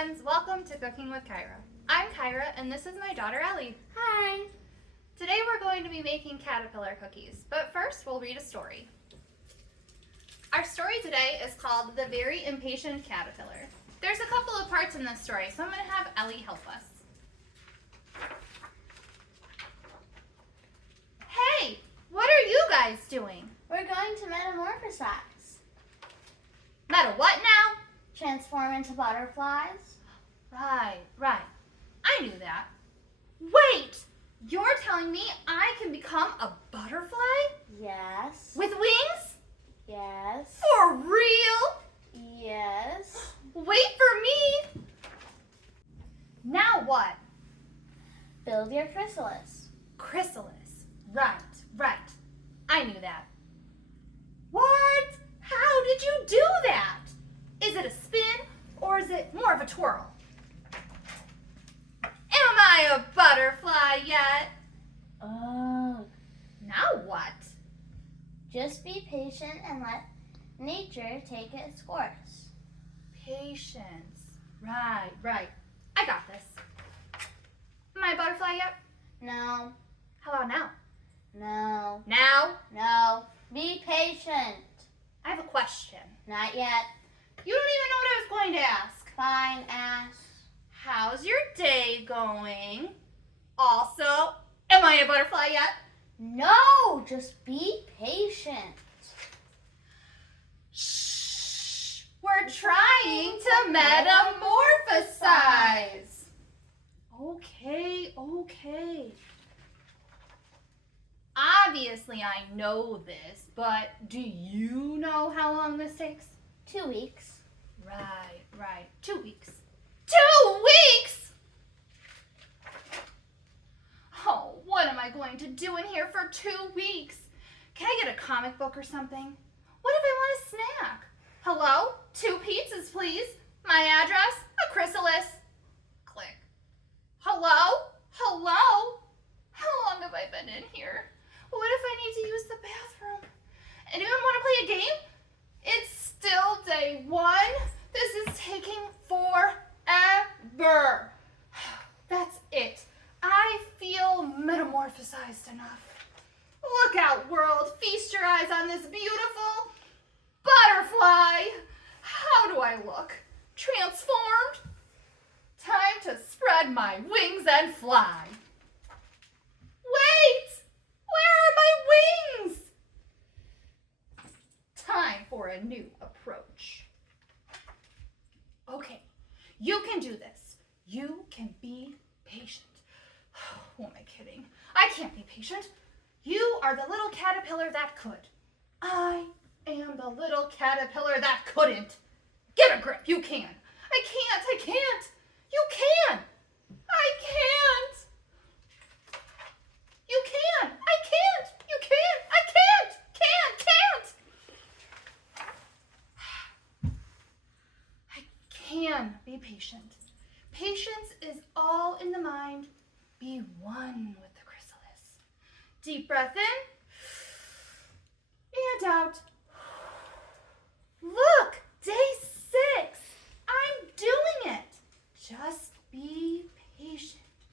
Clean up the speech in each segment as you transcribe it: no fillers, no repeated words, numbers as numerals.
friends, welcome to Cooking with Kyra. I'm Kyra and this is my daughter Ellie. Hi! Today we're going to be making caterpillar cookies, but first we'll read a story. Our story today is called The Very Impatient Caterpillar. There's a couple of parts in this story, so I'm going to have Ellie help us. Hey, what are you guys doing? We're going to metamorphosize. Meta what now? Transform into butterflies. Right. I knew that. Wait! You're telling me I can become a butterfly? Yes. With wings? Yes. For real? Yes. Wait for me! Now what? Build your chrysalis. Chrysalis. Right. I knew that. What? How did you do that? Is it a spin or is it more of a twirl? Am I a butterfly yet? Oh. Now what? Just be patient and let nature take its course. Patience. Right. I got this. Am I a butterfly yet? No. How about now? No. Now? No. Be patient. I have a question. Not yet. You don't even know what I was going to ask. Fine, ass. How's your day going? Also, am I a butterfly yet? No, just be patient. Shh! We're trying to metamorphosize. Okay. Obviously, I know this, but do you know how long this takes? 2 weeks. Right. 2 weeks. 2 weeks! Oh, what am I going to do in here for 2 weeks? Can I get a comic book or something? What if I want a snack? Hello? 2 pizzas, please. My address? A chrysalis. Click. Hello? How long have I been in here? What if I need to use the bathroom? Anyone want to play a game? It's still day 1. This is taking forever. That's it. I feel metamorphosized enough. Look out, world. Feast your eyes on this beautiful butterfly. How do I look? Transformed? Time to spread my wings and fly. Wait! Where are my wings? Time for a new approach. Okay, you can do this. You can be patient. Who am I kidding? I can't be patient. You are the little caterpillar that could. I am the little caterpillar that couldn't. Get a grip, you can. I can't. You can. I can't. You can. I can't. You can. I can't. I can be patient. Patience is all in the mind. Be one with the chrysalis. Deep breath in and out. Look, day 6. I'm doing it. Just be patient.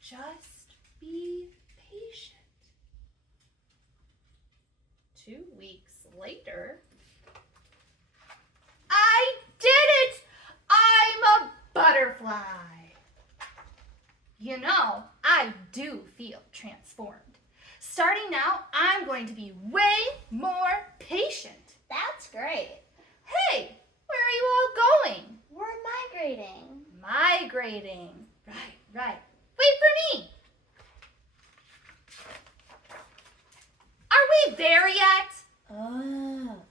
Just be patient. 2 weeks later, I did it! I'm a butterfly. You know, I do feel transformed. Starting now, I'm going to be way more patient. That's great. Hey, where are you all going? We're migrating. Migrating. Right. Wait for me. Are we there yet? Oh.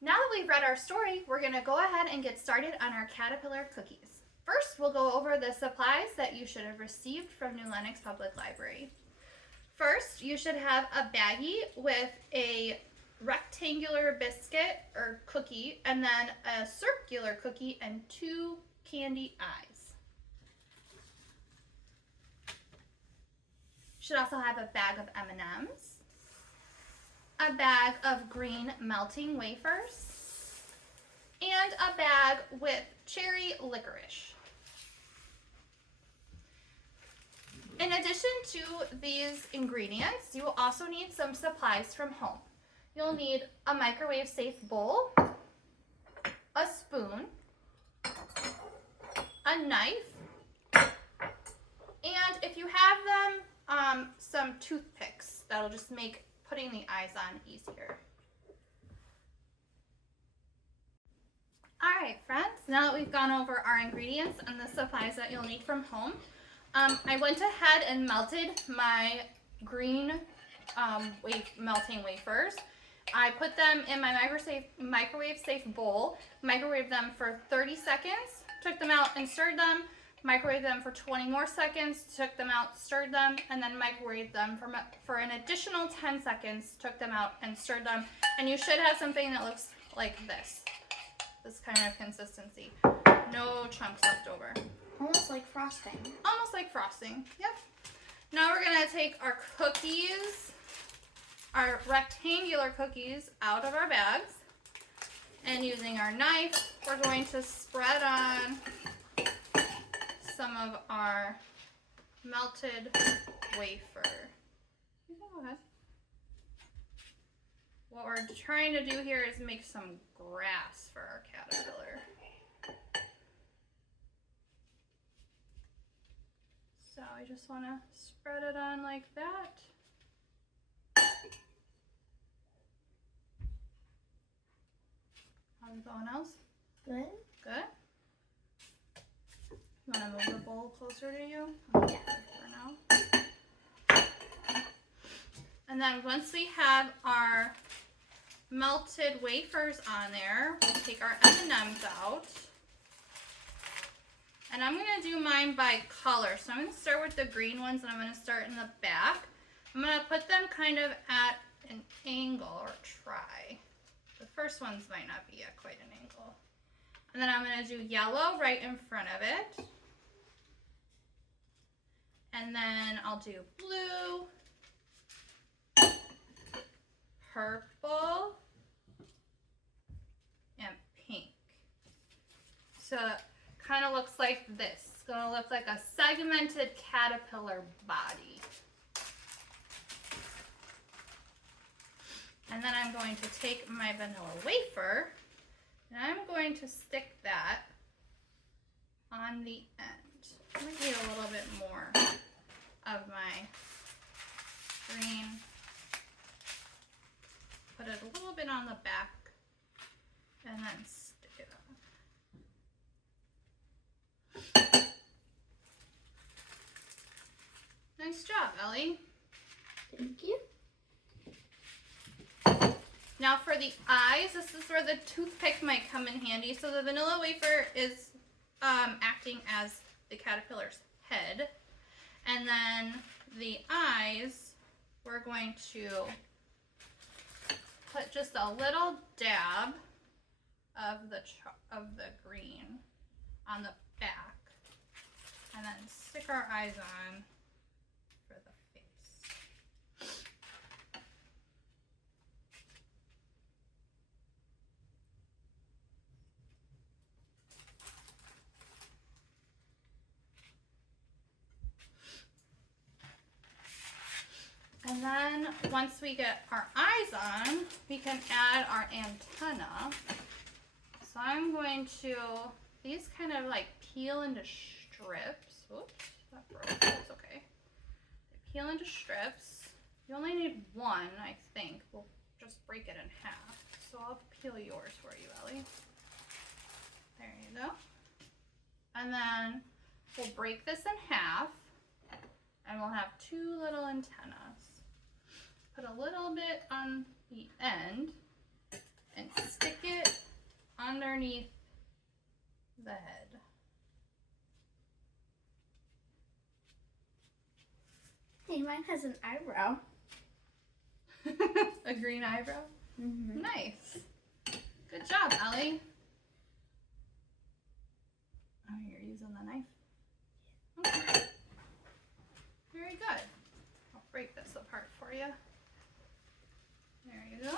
Now that we've read our story, we're going to go ahead and get started on our caterpillar cookies. First, we'll go over the supplies that you should have received from New Lenox Public Library. First, you should have a baggie with a rectangular biscuit or cookie, and then a circular cookie and 2 candy eyes. You should also have a bag of M&Ms, a bag of green melting wafers, and a bag with cherry licorice. In addition to these ingredients, you will also need some supplies from home. You'll need a microwave-safe bowl, a spoon, a knife, and if you have them, some toothpicks. That'll just make putting the eyes on easier. All right, friends, now that we've gone over our ingredients and the supplies that you'll need from home, I went ahead and melted my green melting wafers. I put them in my microwave-safe bowl, microwaved them for 30 seconds, took them out and stirred them, microwaved them for 20 more seconds, took them out, stirred them, and then microwaved them for an additional 10 seconds, took them out and stirred them. And you should have something that looks like this kind of consistency. No chunks left over. Almost like frosting. Almost like frosting, yep. Now we're gonna take our cookies, our rectangular cookies, out of our bags, and using our knife, we're going to spread on some of our melted wafer. Go ahead. What we're trying to do here is make some grass for our caterpillar. So I just want to spread it on like that. How's it going, else? Good. Good? You want to move the bowl closer to you? Yeah. For now. And then once we have our melted wafers on there, we'll take our M&Ms out. And I'm going to do mine by color. So I'm going to start with the green ones, and I'm going to start in the back. I'm going to put them kind of at an angle, or try. The first ones might not be at quite an angle. And then I'm going to do yellow right in front of it. And then I'll do blue, purple, and pink. So it kind of looks like this. It's going to look like a segmented caterpillar body. And then I'm going to take my vanilla wafer and I'm going to stick that on the end. I might need a little bit more of my green. Put it a little bit on the back and then stick it on. Nice job, Ellie. Thank you. Now for the eyes, this is where the toothpick might come in handy. So the vanilla wafer is acting as the caterpillar's head. And then the eyes, we're going to put just a little dab of the green on the back. And then stick our eyes on for the face. And then once we get our eyes on, we can add our antenna. So I'm going to, these kind of like peel into strips. Oops, that broke, that's okay. They peel into strips. You only need one, I think. We'll just break it in half. So I'll peel yours for you, Ellie. There you go. And then we'll break this in half and we'll have two little antennas. Put a little bit on the end and stick it underneath the head. Hey, mine has an eyebrow. A green eyebrow? Mm-hmm. Nice. Good job, Ellie. Oh, you're using the knife? Okay. Very good. I'll break this apart for you. There you go.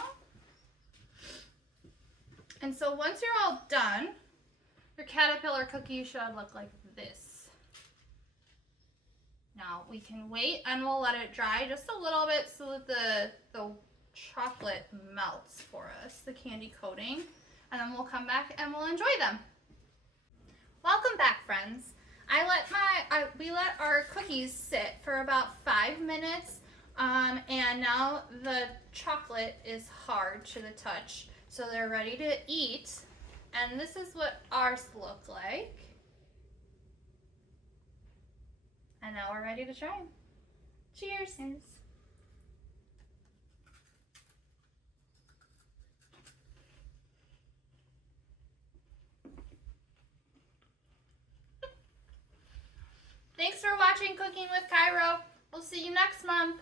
And so once you're all done, your caterpillar cookie should look like this. Now we can wait and we'll let it dry just a little bit so that the chocolate melts for us, the candy coating, and then we'll come back and we'll enjoy them. Welcome back, friends. We let our cookies sit for about 5 minutes, and now the chocolate is hard to the touch, so they're ready to eat. And this is what ours look like. And now we're ready to try them. Cheers. Thanks for watching Cooking with Kyra. We'll see you next month.